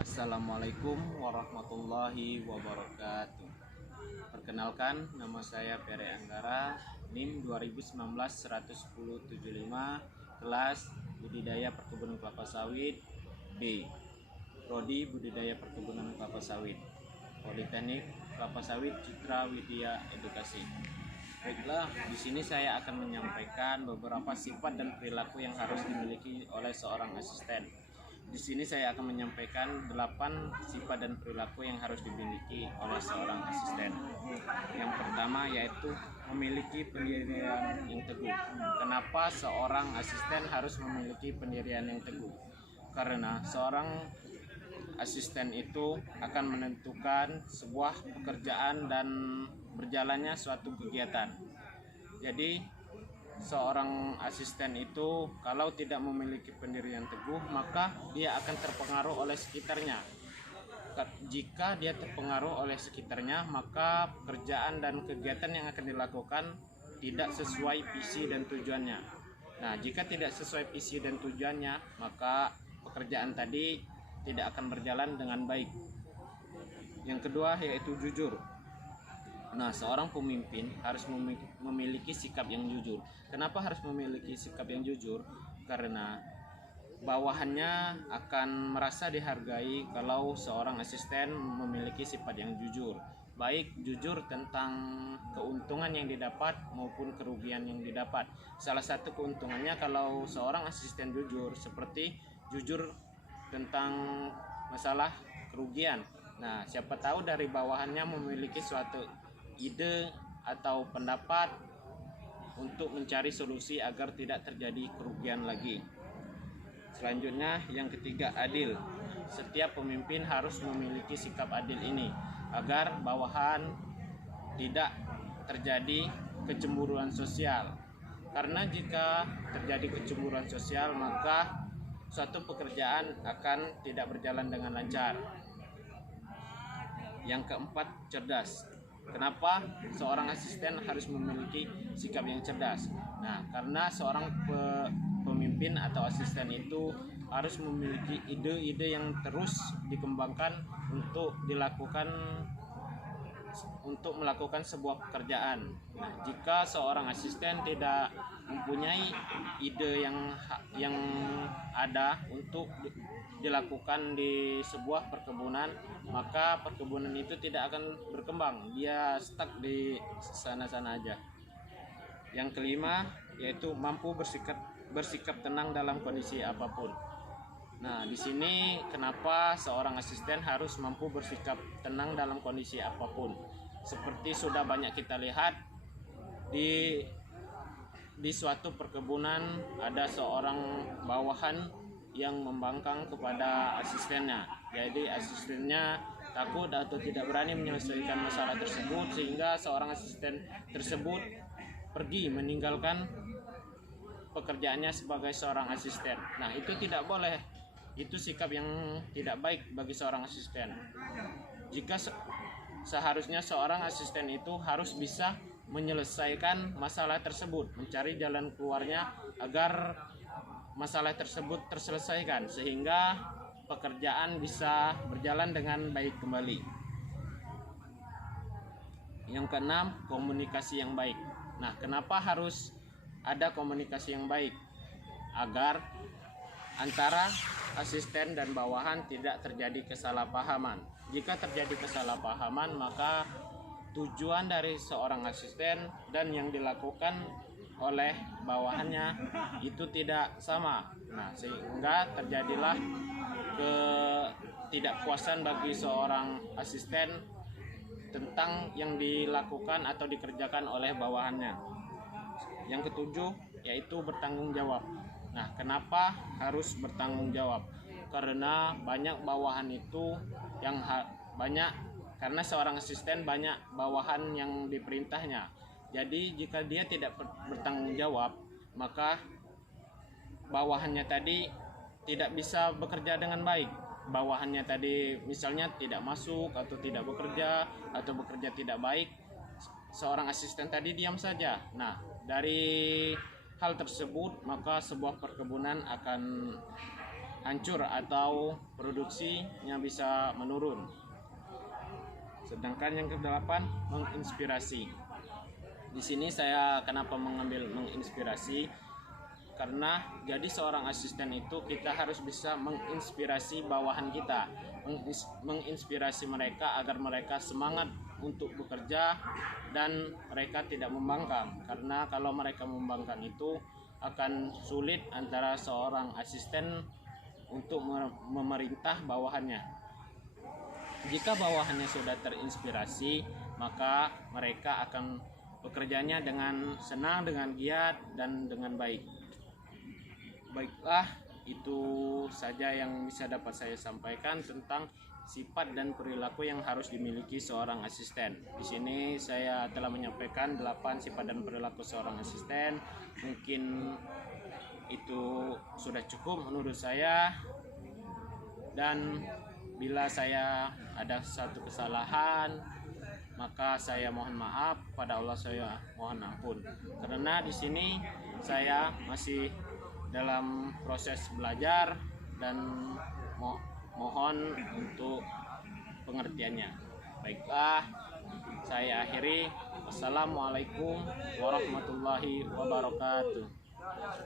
Assalamualaikum warahmatullahi wabarakatuh. Perkenalkan, nama saya Pere Anggara, NIM 2019-11075, kelas Budidaya Perkebunan Kelapa Sawit B, Prodi Budidaya Perkebunan Kelapa Sawit, Politeknik Kelapa Sawit Citra Widya Edukasi. Baiklah, di sini saya akan menyampaikan beberapa sifat dan perilaku yang harus dimiliki oleh seorang asisten. Di sini saya akan menyampaikan 8 sifat dan perilaku yang harus dimiliki oleh seorang asisten. Yang pertama yaitu memiliki pendirian yang teguh. Kenapa seorang asisten harus memiliki pendirian yang teguh? Karena seorang asisten itu akan menentukan sebuah pekerjaan dan berjalannya suatu kegiatan. Jadi seorang asisten itu kalau tidak memiliki pendirian teguh, maka dia akan terpengaruh oleh sekitarnya. Jika dia terpengaruh oleh sekitarnya, maka pekerjaan dan kegiatan yang akan dilakukan tidak sesuai visi dan tujuannya. Nah, jika tidak sesuai visi dan tujuannya, maka pekerjaan tadi tidak akan berjalan dengan baik. Yang kedua yaitu jujur. Nah, seorang pemimpin harus memiliki sikap yang jujur. Kenapa harus memiliki sikap yang jujur? Karena bawahannya akan merasa dihargai kalau seorang asisten memiliki sifat yang jujur. Baik jujur tentang keuntungan yang didapat maupun kerugian yang didapat. Salah satu keuntungannya kalau seorang asisten jujur seperti jujur tentang masalah kerugian. Nah, siapa tahu dari bawahannya memiliki suatu ide atau pendapat untuk mencari solusi agar tidak terjadi kerugian lagi. Selanjutnya yang ketiga, adil. Setiap pemimpin harus memiliki sikap adil ini agar bawahan tidak terjadi kecemburuan sosial. Karena jika terjadi kecemburuan sosial, maka suatu pekerjaan akan tidak berjalan dengan lancar. Yang keempat, cerdas. Kenapa seorang asisten harus memiliki sikap yang cerdas? Nah, karena seorang pemimpin atau asisten itu harus memiliki ide-ide yang terus dikembangkan untuk melakukan sebuah pekerjaan. Nah, jika seorang asisten tidak mempunyai ide yang ada untuk dilakukan di sebuah perkebunan, maka perkebunan itu tidak akan berkembang. Dia stuck di sana-sana aja. Yang kelima yaitu mampu bersikap tenang dalam kondisi apapun. Nah, di sini kenapa seorang asisten harus mampu bersikap tenang dalam kondisi apapun. Seperti sudah banyak kita lihat di suatu perkebunan ada seorang bawahan yang membangkang kepada asistennya. Jadi asistennya takut atau tidak berani menyelesaikan masalah tersebut sehingga seorang asisten tersebut pergi meninggalkan pekerjaannya sebagai seorang asisten. Nah, itu tidak boleh. Itu sikap yang tidak baik bagi seorang asisten. Jika seharusnya seorang asisten itu harus bisa menyelesaikan masalah tersebut, mencari jalan keluarnya agar masalah tersebut terselesaikan sehingga pekerjaan bisa berjalan dengan baik kembali. Yang keenam, komunikasi yang baik. Nah, kenapa harus ada komunikasi yang baik? Agar antara asisten dan bawahan tidak terjadi kesalahpahaman. Jika terjadi kesalahpahaman, maka tujuan dari seorang asisten dan yang dilakukan oleh bawahannya itu tidak sama. Nah, sehingga terjadilah ketidakpuasan bagi seorang asisten tentang yang dilakukan atau dikerjakan oleh bawahannya. Yang ketujuh yaitu bertanggung jawab. Nah, kenapa harus bertanggung jawab? Karena banyak bawahan itu yang karena seorang asisten banyak bawahan yang diperintahnya. Jadi jika dia tidak bertanggung jawab, maka bawahannya tadi tidak bisa bekerja dengan baik. Bawahannya tadi misalnya tidak masuk atau tidak bekerja atau bekerja tidak baik, seorang asisten tadi diam saja. Nah, dari hal tersebut maka sebuah perkebunan akan hancur atau produksinya bisa menurun. Sedangkan yang kedelapan, menginspirasi. Di sini saya kenapa mengambil menginspirasi? Karena jadi seorang asisten itu kita harus bisa menginspirasi bawahan kita, menginspirasi mereka agar mereka semangat untuk bekerja dan mereka tidak membangkang. Karena kalau mereka membangkang itu akan sulit antara seorang asisten untuk memerintah bawahannya. Jika bawahannya sudah terinspirasi, maka mereka akan bekerjanya dengan senang, dengan giat, dan dengan baik. Baiklah, itu saja yang bisa dapat saya sampaikan tentang sifat dan perilaku yang harus dimiliki seorang asisten. Di sini saya telah menyampaikan 8 sifat dan perilaku seorang asisten. Mungkin itu sudah cukup menurut saya. Dan bila saya ada satu kesalahan, maka saya mohon maaf, pada Allah saya mohon ampun. Karena di sini saya masih dalam proses belajar dan mohon untuk pengertiannya. Baiklah, saya akhiri. Wassalamualaikum warahmatullahi wabarakatuh.